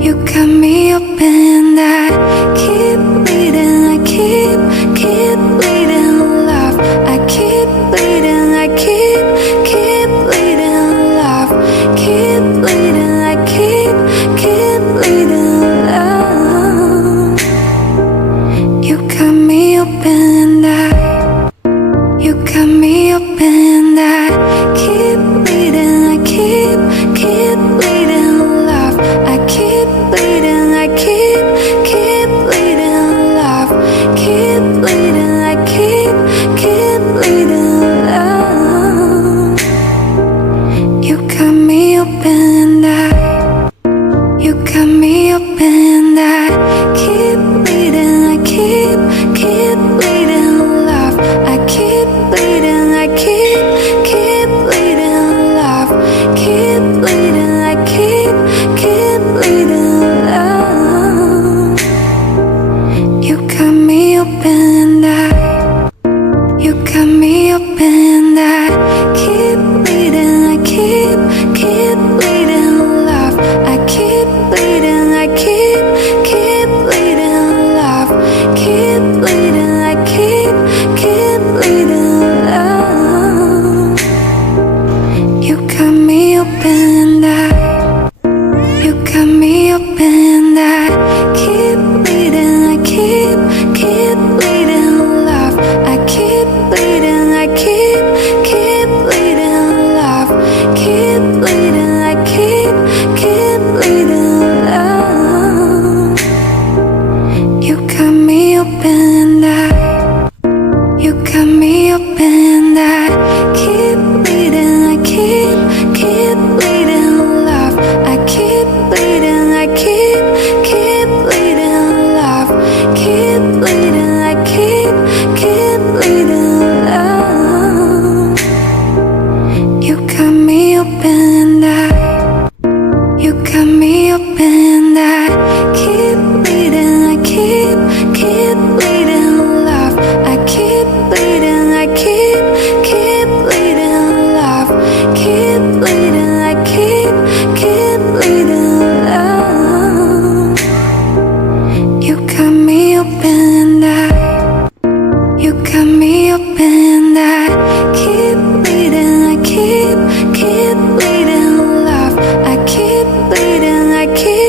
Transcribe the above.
You cut me open, I keep bleeding, I keep bleeding, love. I keep bleeding, I keep bleeding, love. Keep bleeding, I keep bleeding, love. You cut me open, you cut me open, I keep bleeding, I keep bleeding, love. I keep bleeding, I keep bleeding, love. Keep bleeding, I keep bleeding, love. You cut me open, you cut me open, I keep bleeding, I keep bleeding, love. I keep bleeding, I keep bleeding, love. Keep bleeding, I keep bleeding, love. You cut me open, you cut me open, I keep bleeding, I keep bleeding, love. I keep bleeding, I keep bleeding, love. Keep bleeding, I keep bleeding, love. You cut me open, you cut me open, I keep bleeding, I keep bleeding, love. I keep bleeding, I keep bleeding, love. Keep bleeding, I keep bleeding, love. You cut me open, you cut me open, I keep bleeding, I keep bleeding, love. I keep bleeding, I keep bleeding, love. Keep bleeding, I keep bleeding, love. You cut me open, you cut me open, I keep bleeding, I keep bleeding, love. I keep bleeding, I keep bleeding, love. Keep bleeding, I keep bleeding, love. You cut me open, you cut me open, I keep bleeding, I keep bleeding, love. I keep bleeding, I keep